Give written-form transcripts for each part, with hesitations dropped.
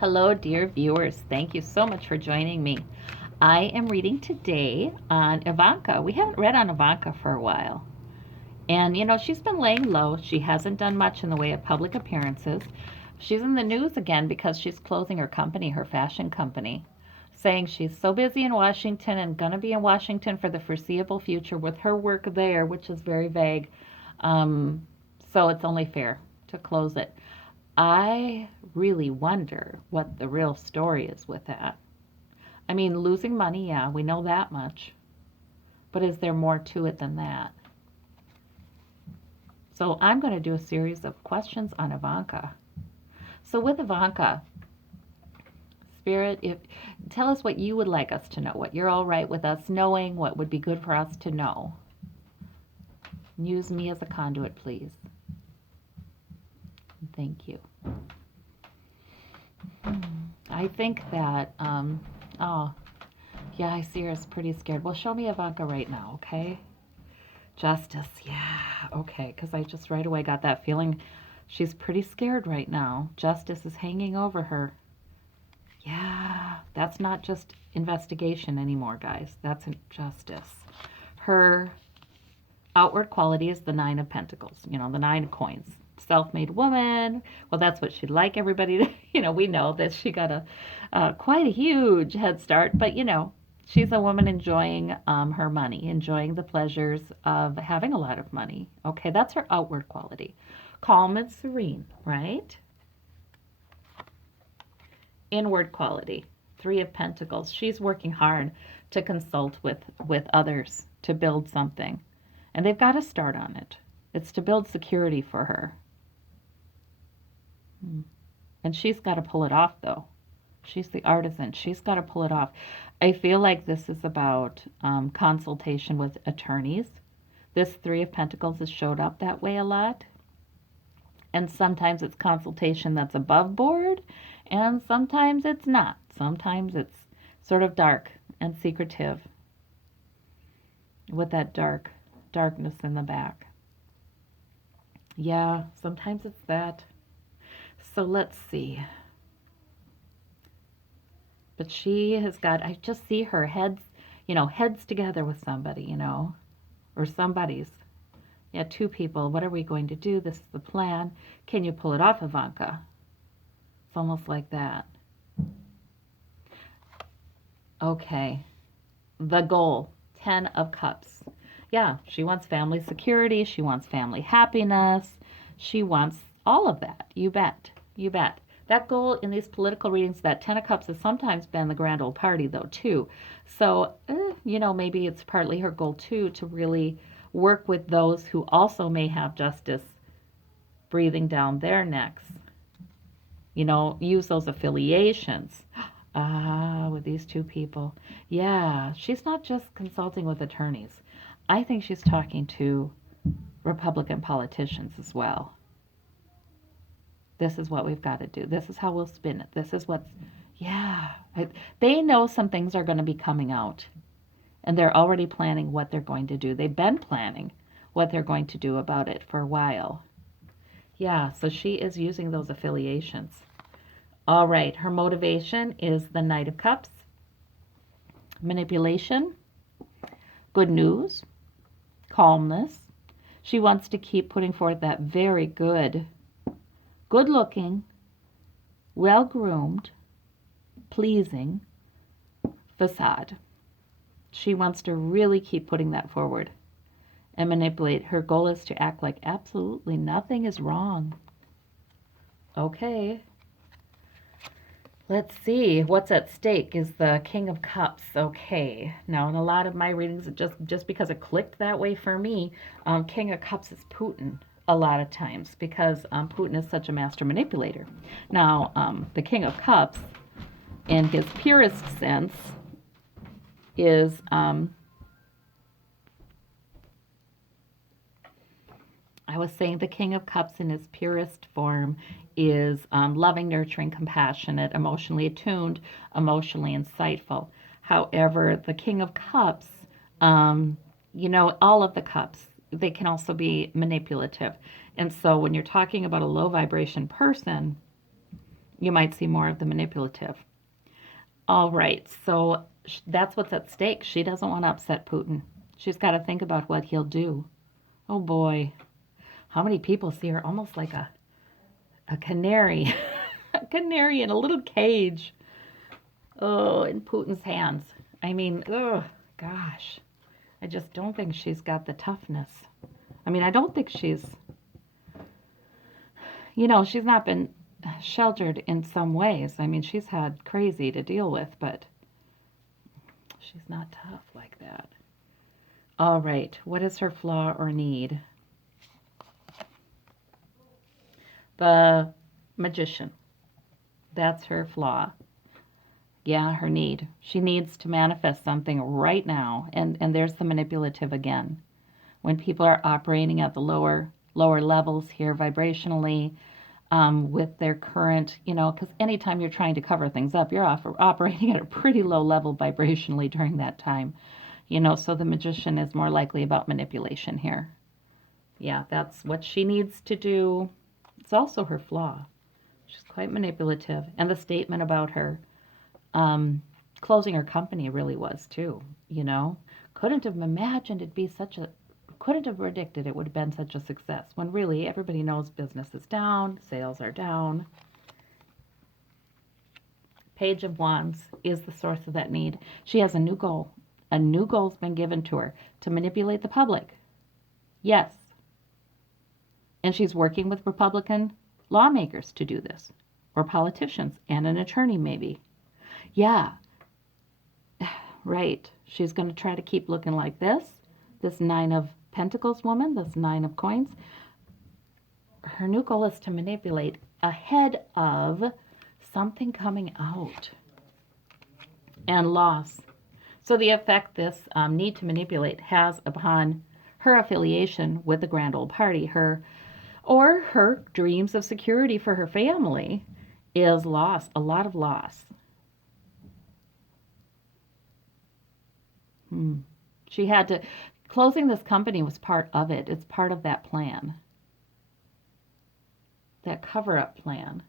Hello, dear viewers. Thank you so much for joining me. I am reading today on Ivanka. We haven't read on Ivanka for a while. And, she's been laying low. She hasn't done much in the way of public appearances. She's in the news again because she's closing her company, her fashion company, saying she's so busy in Washington and going to be in Washington for the foreseeable future with her work there, which is very vague. Um, so it's only fair to close it. I really wonder what the real story is with that. I mean, losing money, yeah, we know that much. But is there more to it than that? So I'm going to do a series of questions on Ivanka. So with Ivanka, Spirit, if tell us what you would like us to know, what you're all right with us knowing, what would be good for us to know. Use me as a conduit, please. Thank you. I think that, oh, yeah, I see her as pretty scared. Well, show me Ivanka right now, okay? Justice, yeah, okay, because I just right away got that feeling she's pretty scared right now. Justice is hanging over her. Yeah, that's not just investigation anymore, guys. That's justice. Her outward quality is the Nine of Pentacles, the Nine of Coins. Self-made woman. Well, that's what she'd like everybody to, we know that she got quite a huge head start, but she's a woman enjoying her money, enjoying the pleasures of having a lot of money. Okay, that's her outward quality. Calm and serene, right? Inward quality. Three of Pentacles. She's working hard to consult with others to build something. And they've got to start on it. It's to build security for her. And she's got to pull it off, though. She's the artisan. She's got to pull it off. I feel like this is about consultation with attorneys. This Three of Pentacles has showed up that way a lot. And sometimes it's consultation that's above board, and sometimes it's not. Sometimes it's sort of dark and secretive with that darkness in the back. Yeah, sometimes it's that. So let's see. But she has got, I just see her heads together with somebody, or somebody's. Yeah, two people. What are we going to do? This is the plan. Can you pull it off, Ivanka? It's almost like that. Okay. The goal, 10 of Cups. Yeah, she wants family security. She wants family happiness. She wants all of that. You bet. You bet. That goal in these political readings, that 10 of Cups has sometimes been the grand old party, though, too. So, maybe it's partly her goal, too, to really work with those who also may have justice breathing down their necks. Use those affiliations. With these two people. Yeah, she's not just consulting with attorneys. I think she's talking to Republican politicians as well. This is what we've got to do. This is how we'll spin it. This is what's, yeah. They know some things are going to be coming out. And they're already planning what they're going to do. They've been planning what they're going to do about it for a while. Yeah, so she is using those affiliations. All right, her motivation is the Knight of Cups. Manipulation. Good news. Calmness. She wants to keep putting forth that very good-looking, well-groomed, pleasing facade. She wants to really keep putting that forward and manipulate. Her goal is to act like absolutely nothing is wrong. Okay. Let's see. What's at stake is the King of Cups. Okay. Now, in a lot of my readings, just because it clicked that way for me, King of Cups is Putin a lot of times because Putin is such a master manipulator. Now, the King of Cups, in his purest sense, is I was saying the King of Cups in his purest form is loving, nurturing, compassionate, emotionally attuned, emotionally insightful. However, the King of Cups, all of the cups, they can also be manipulative. And so when you're talking about a low vibration person, You might see more of the manipulative. All right, so that's what's at stake. She doesn't want to upset Putin. She's got to think about what he'll do. Oh boy, how many people see her almost like a canary, a canary in a little cage. Oh, in Putin's hands. I mean, oh gosh, I just don't think she's got the toughness. I mean, I don't think she's not been sheltered in some ways. I mean, she's had crazy to deal with, but she's not tough like that. All right, what is her flaw or need? The magician. That's her flaw. Yeah, her need. She needs to manifest something right now. And there's the manipulative again. When people are operating at the lower levels here vibrationally, with their current, because anytime you're trying to cover things up, you're operating at a pretty low level vibrationally during that time. So the magician is more likely about manipulation here. Yeah, that's what she needs to do. It's also her flaw. She's quite manipulative. And the statement about her closing her company really was too. Couldn't have imagined it'd be couldn't have predicted it would have been such a success when really everybody knows business is down, sales are down. Page of Wands is the source of that need. She has a new goal. A new goal's been given to her to manipulate the public. Yes. And she's working with Republican lawmakers to do this, or politicians and an attorney maybe. Yeah, right. She's going to try to keep looking like this Nine of Pentacles woman, this Nine of Coins. Her new goal is to manipulate ahead of something coming out and loss. So the effect this need to manipulate has upon her affiliation with the grand old party, or her dreams of security for her family is loss, a lot of loss. She had to, closing this company was part of it. It's part of that plan, that cover-up plan.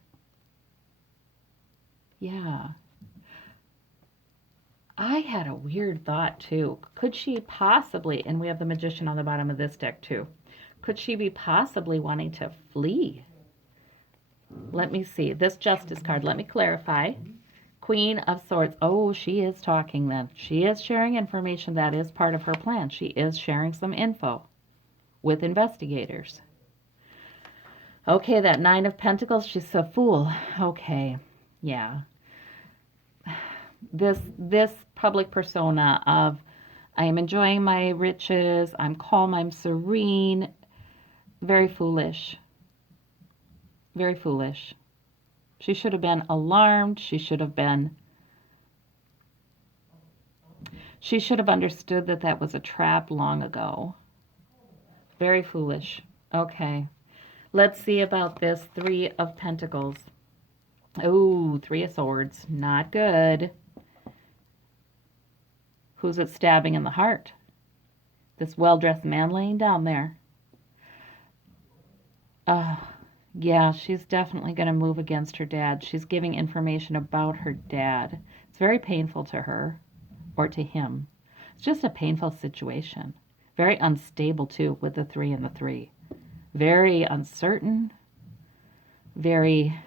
Yeah. I had a weird thought too. Could she possibly, and we have the Magician on the bottom of this deck too, could she be possibly wanting to flee? Let me see. This Justice card, let me clarify. Queen of Swords. Oh, she is talking then. She is sharing information that is part of her plan. She is sharing some info with investigators. Okay, that Nine of Pentacles, she's a fool. Okay, yeah. This public persona of I am enjoying my riches, I'm calm, I'm serene, very foolish. Very foolish. She should have been alarmed. She should have understood that that was a trap long ago. Very foolish. Okay. Let's see about this Three of Pentacles. Oh, Three of Swords. Not good. Who's it stabbing in the heart? This well-dressed man laying down there. Yeah, she's definitely going to move against her dad. She's giving information about her dad. It's very painful to her or to him. It's just a painful situation. Very unstable, too, with the 3 and the 3. Very uncertain. Very...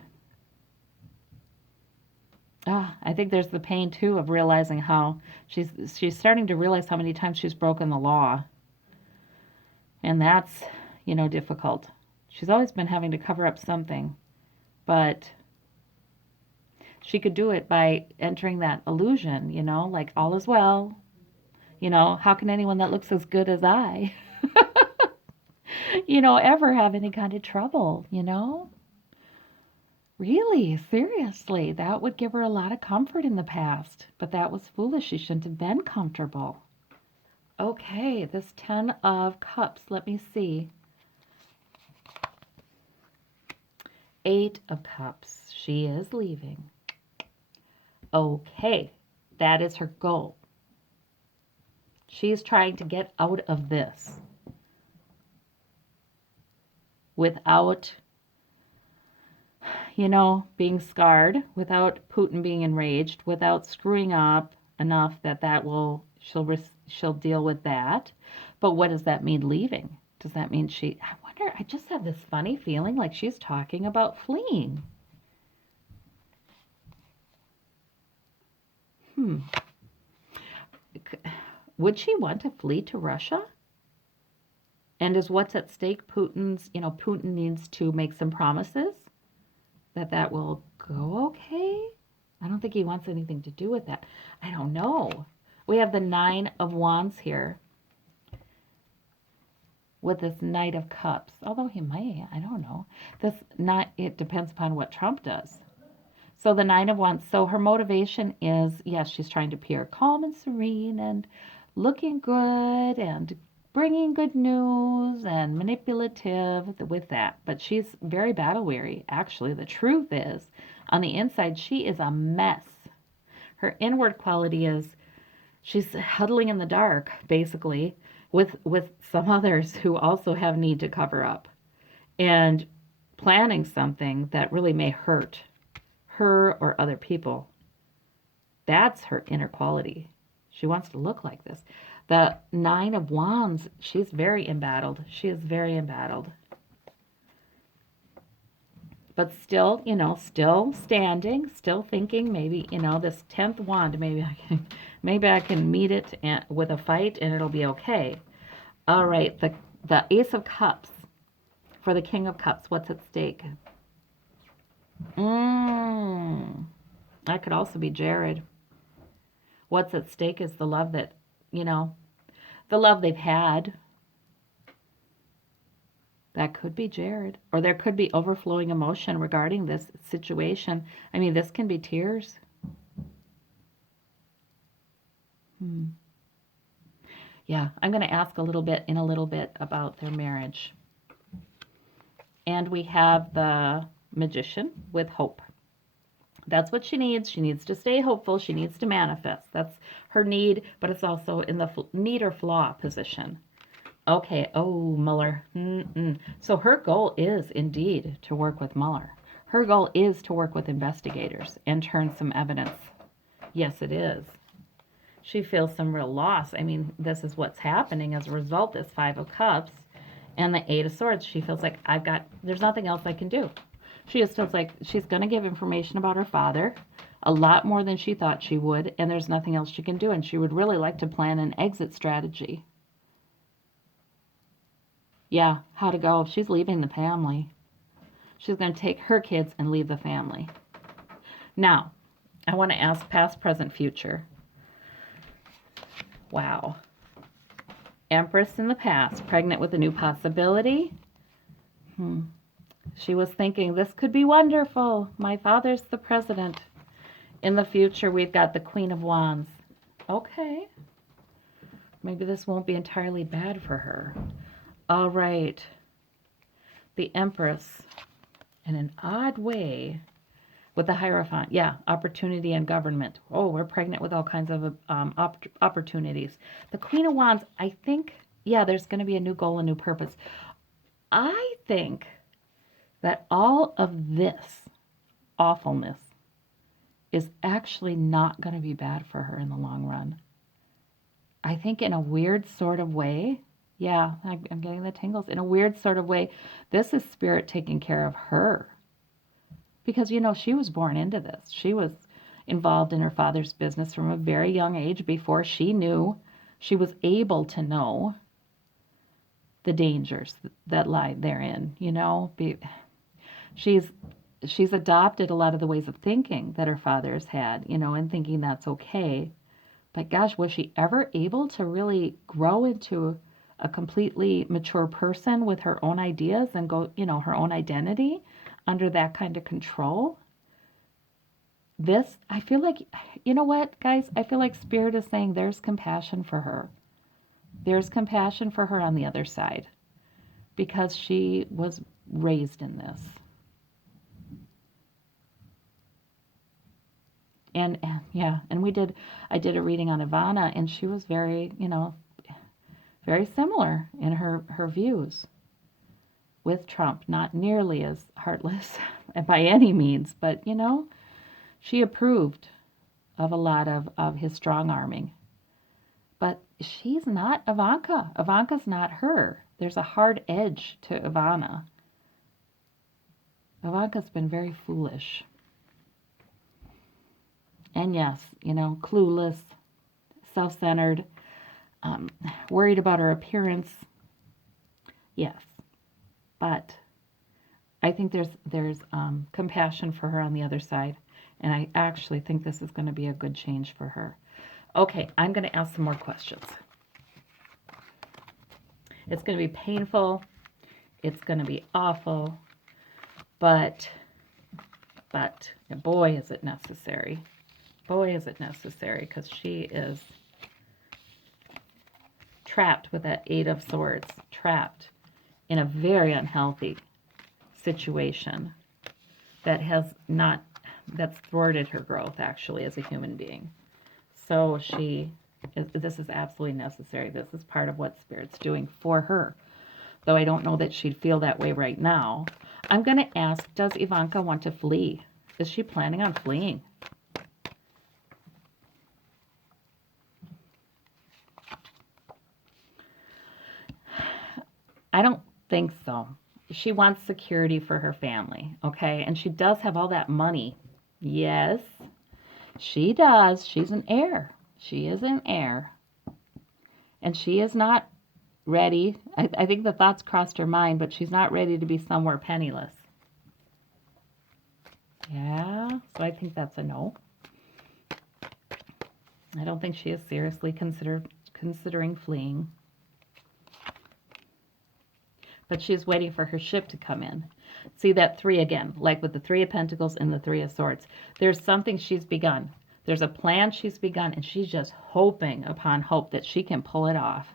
I think there's the pain, too, of realizing how she's starting to realize how many times she's broken the law. And that's, difficult. She's always been having to cover up something, but she could do it by entering that illusion, like all is well. How can anyone that looks as good as I, ever have any kind of trouble, Really, seriously, that would give her a lot of comfort in the past, but that was foolish. She shouldn't have been comfortable. Okay, this 10 of Cups, let me see. 8 of Cups, she is leaving. Okay, that is her goal. She's trying to get out of this without, being scarred, without Putin being enraged, without screwing up enough that she'll deal with that. But what does that mean leaving? Does that mean I wonder, I just have this funny feeling like she's talking about fleeing. Hmm. Would she want to flee to Russia? And is what's at stake Putin needs to make some promises that will go okay? I don't think he wants anything to do with that. I don't know. We have the Nine of Wands here with this Knight of Cups. Although he may, I don't know. It depends upon what Trump does. So the Nine of Wands. So her motivation is, yes, she's trying to appear calm and serene and looking good and bringing good news and manipulative with that. But she's very battle weary. Actually, the truth is, on the inside, she is a mess. Her inward quality is she's huddling in the dark, basically, with some others who also have need to cover up and planning something that really may hurt her or other people. That's her inner quality. She wants to look like this. The Nine of Wands, she's very embattled. She is very embattled. But still, still standing, still thinking maybe, this 10th wand, maybe I can meet it with a fight and it'll be okay. All right, the Ace of Cups for the King of Cups, what's at stake? That could also be Jared. What's at stake is the love the love they've had. That could be Jared. Or there could be overflowing emotion regarding this situation. I mean, this can be tears. Yeah, I'm going to ask a little bit about their marriage. And we have the Magician with hope. That's what she needs. She needs to stay hopeful. She needs to manifest. That's her need, but it's also in the need or flaw position. Okay, oh, Mueller. So her goal is indeed to work with Mueller. Her goal is to work with investigators and turn some evidence. Yes, it is. She feels some real loss. I mean, this is what's happening as a result, this Five of Cups and the Eight of Swords. She feels like there's nothing else I can do. She just feels like she's going to give information about her father, a lot more than she thought she would, and there's nothing else she can do, and she would really like to plan an exit strategy. Yeah, how to go. She's leaving the family. She's going to take her kids and leave the family. Now, I want to ask past, present, future. Wow. Empress in the past, pregnant with a new possibility. She was thinking, this could be wonderful. My father's the president. In the future, we've got the Queen of Wands. Okay. Maybe this won't be entirely bad for her. All right. The Empress, in an odd way, with the Hierophant. Yeah, opportunity and government. Oh, we're pregnant with all kinds of opportunities. The Queen of Wands, I think, yeah, there's going to be a new goal, a new purpose. I think that all of this awfulness is actually not going to be bad for her in the long run. I think in a weird sort of way, yeah, I'm getting the tingles. In a weird sort of way, this is Spirit taking care of her. Because, she was born into this. She was involved in her father's business from a very young age before she was able to know the dangers that lie therein, She's adopted a lot of the ways of thinking that her father's had, and thinking that's okay. But gosh, was she ever able to really grow into a completely mature person with her own ideas and go, her own identity under that kind of control? I feel like, you know what, guys? I feel like Spirit is saying there's compassion for her. There's compassion for her on the other side because she was raised in this. And yeah, and I did a reading on Ivana, and she was very, very similar in her views. with Trump, not nearly as heartless by any means, but she approved of a lot of his strong arming. But she's not Ivanka. Ivanka's not her. There's a hard edge to Ivana. Ivanka's been very foolish. And yes, clueless, self-centered, worried about her appearance. Yes, but I think there's compassion for her on the other side, and I actually think this is going to be a good change for her. Okay, I'm going to ask some more questions. It's going to be painful. It's going to be awful, but boy, is it necessary. Boy, is it necessary, because she is trapped with that Eight of Swords, trapped in a very unhealthy situation that's thwarted her growth, actually, as a human being. So this is absolutely necessary. This is part of what Spirit's doing for her, though I don't know that she'd feel that way right now. I'm going to ask, does Ivanka want to flee? Is she planning on fleeing? I don't think so. She wants security for her family, okay? And she does have all that money. Yes, she does. She's an heir. She is an heir. And she is not ready. I think the thoughts crossed her mind, but she's not ready to be somewhere penniless. Yeah, so I think that's a no. I don't think she is seriously considering fleeing. But she's waiting for her ship to come in. See that 3 again, like with the 3 of Pentacles and the 3 of Swords. There's something she's begun. There's a plan she's begun, and she's just hoping upon hope that she can pull it off.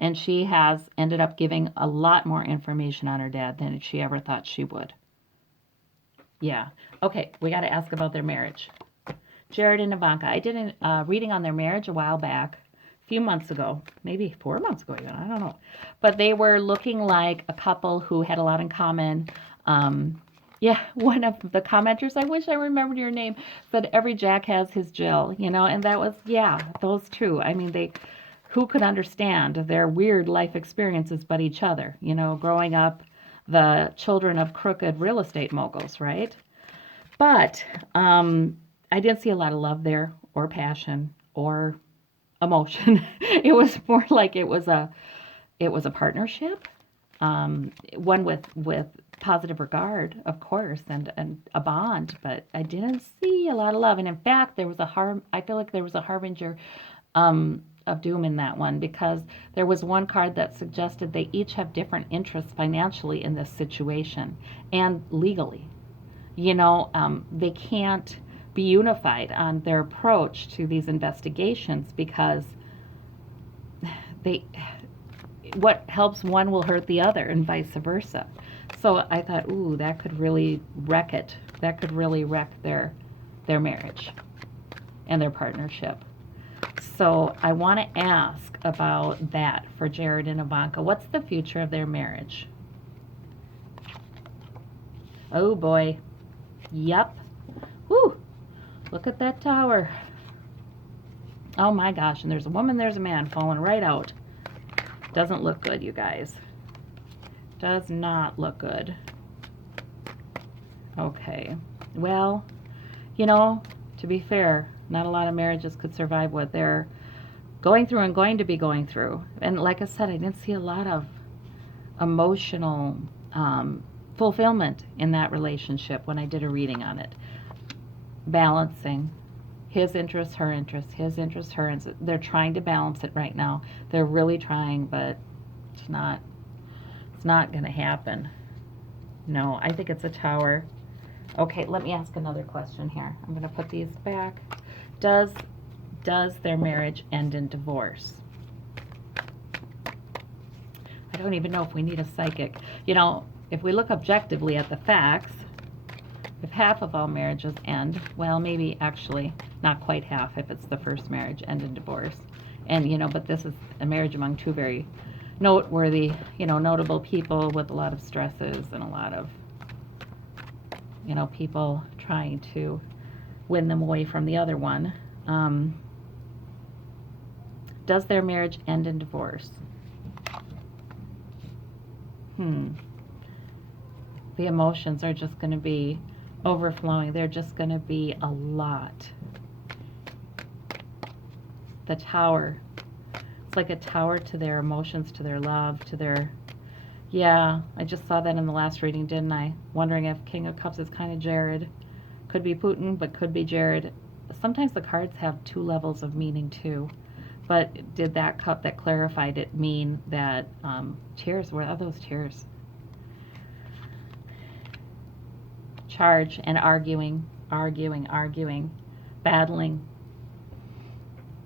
And she has ended up giving a lot more information on her dad than she ever thought she would. Yeah. Okay, we got to ask about their marriage. Jared and Ivanka. I did a reading on their marriage a while back. Few months ago, maybe 4 months ago even, I don't know. But they were looking like a couple who had a lot in common. Yeah, one of the commenters, I wish I remembered your name, said every Jack has his Jill, and that was, yeah, those two. I mean, who could understand their weird life experiences but each other, growing up the children of crooked real estate moguls, right? But I didn't see a lot of love there, or passion, or emotion. It was more like it was a partnership, one with positive regard, of course, and a bond. But I didn't see a lot of love, and in fact, I feel like there was a harbinger of doom in that one, because there was one card that suggested they each have different interests financially in this situation and legally. They can't be unified on their approach to these investigations, because what helps one will hurt the other, and vice versa. So I thought, ooh, that could really wreck it. That could really wreck their marriage and their partnership. So I want to ask about that for Jared and Ivanka. What's the future of their marriage? Oh boy. Yep. Whew. Look at that tower. Oh my gosh, and there's a woman, there's a man falling right out. Doesn't look good, you guys. Does not look good. Okay. Well, to be fair, not a lot of marriages could survive what they're going through and going to be going through. And like I said, I didn't see a lot of emotional fulfillment in that relationship when I did a reading on it. Balancing his interests, her interests, his interests, her interests. They're trying to balance it right now. They're really trying, but it's not going to happen. No, I think it's a tower. Okay, let me ask another question here. I'm going to put these back. Does their marriage end in divorce? I don't even know if we need a psychic. If we look objectively at the facts, if half of all marriages end, well, maybe actually not quite half if it's the first marriage, end in divorce. And, but this is a marriage among two very noteworthy, notable people with a lot of stresses and a lot of, people trying to win them away from the other one. Does their marriage end in divorce? The emotions are just going to be overflowing. They're just going to be a lot. The Tower. It's like a tower to their emotions, to their love, to their... Yeah, I just saw that in the last reading, didn't I? Wondering if King of Cups is kind of Jared. Could be Putin, but could be Jared. Sometimes the cards have two levels of meaning, too. But did that cup that clarified it mean that... tears, what are those tears? Charge and arguing, battling.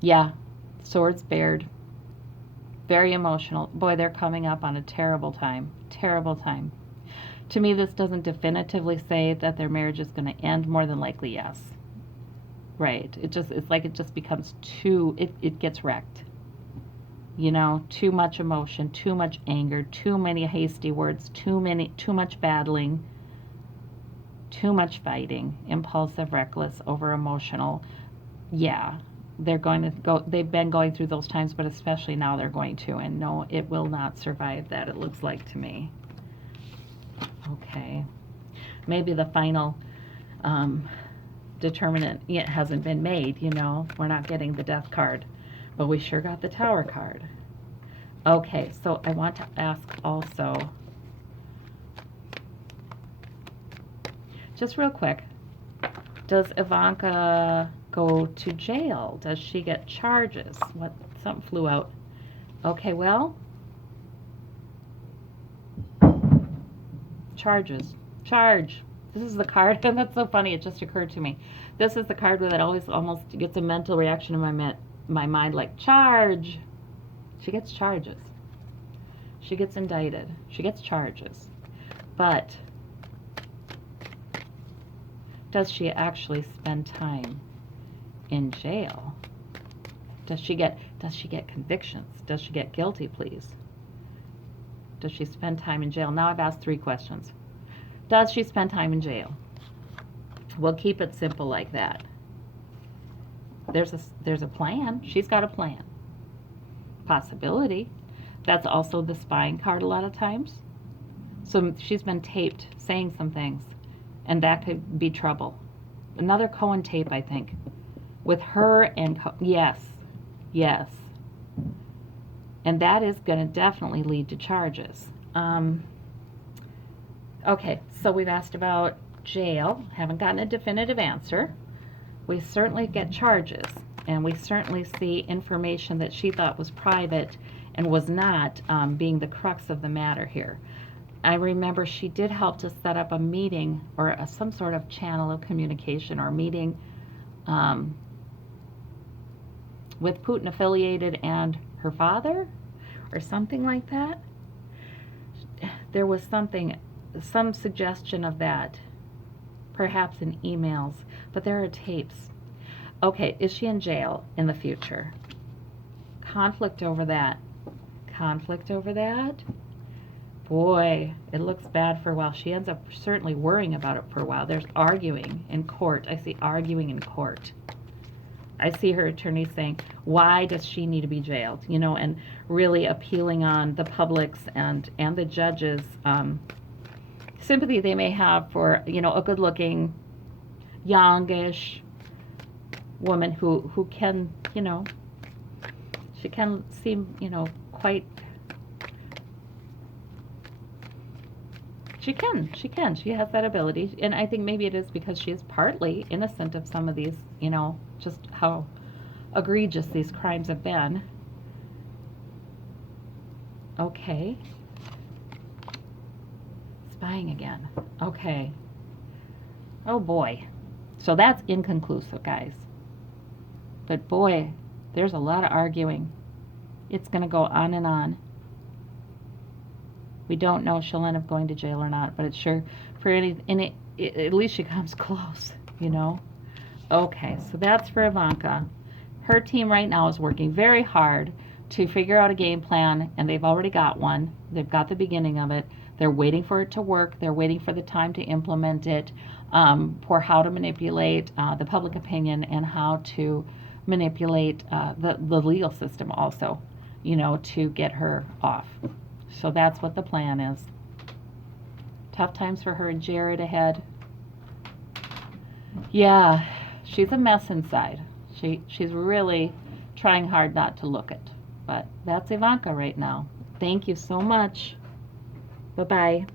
Yeah, swords bared. Very emotional. Boy, they're coming up on a terrible time. Terrible time. To me, this doesn't definitively say that their marriage is going to end. More than likely, yes. Right. It's like it just becomes it gets wrecked. Too much emotion, too much anger, too many hasty words, too much battling, too much fighting, impulsive, reckless, over emotional. Yeah. They've been going through those times, but especially now they're going to, and no, it will not survive that, it looks like to me. Okay. Maybe the final determinant yet hasn't been made, We're not getting the Death card, but we sure got the Tower card. Okay, so I want to ask also, just real quick, does Ivanka go to jail? Does she get charges? Something flew out. Okay, well, charges. Charge. This is the card, and that's so funny, it just occurred to me. This is the card that always almost gets a mental reaction in my mind, like, charge. She gets charges. She gets indicted. She gets charges. But does she actually spend time in jail? Does she get convictions? Does she get guilty pleas? Does she spend time in jail? Now I've asked 3 questions. Does she spend time in jail? We'll keep it simple like that. There's a plan. She's got a plan. Possibility. That's also the spying card a lot of times. So she's been taped saying some things, and that could be trouble. Another Cohen tape, I think, with her and yes. And that is going to definitely lead to charges. Okay, so we've asked about jail. Haven't gotten a definitive answer. We certainly get charges, and we certainly see information that she thought was private and was not, being the crux of the matter here. I remember she did help to set up a meeting or some sort of channel of communication or meeting with Putin affiliated and her father or something like that. There was some suggestion of that, perhaps in emails, but there are tapes. Okay, is she in jail in the future? Conflict over that. Boy, it looks bad for a while. She ends up certainly worrying about it for a while. There's arguing in court. I see arguing in court. I see her attorney saying, why does she need to be jailed? And really appealing on the public's and the judges' sympathy they may have for, a good-looking, youngish woman who can, she can seem, quite... She can. She has that ability. And I think maybe it is because she is partly innocent of some of these, just how egregious these crimes have been. Okay. Spying again. Okay. Oh boy. So that's inconclusive, guys. But boy, there's a lot of arguing. It's going to go on and on. We don't know if she'll end up going to jail or not, but it's sure for at least she comes close, Okay, so that's for Ivanka. Her team right now is working very hard to figure out a game plan, and they've already got one. They've got the beginning of it. They're waiting for it to work. They're waiting for the time to implement it, for how to manipulate the public opinion and how to manipulate the legal system also, to get her off. So that's what the plan is. Tough times for her and Jared ahead. Yeah, she's a mess inside. She's really trying hard not to look it. But that's Ivanka right now. Thank you so much. Bye-bye.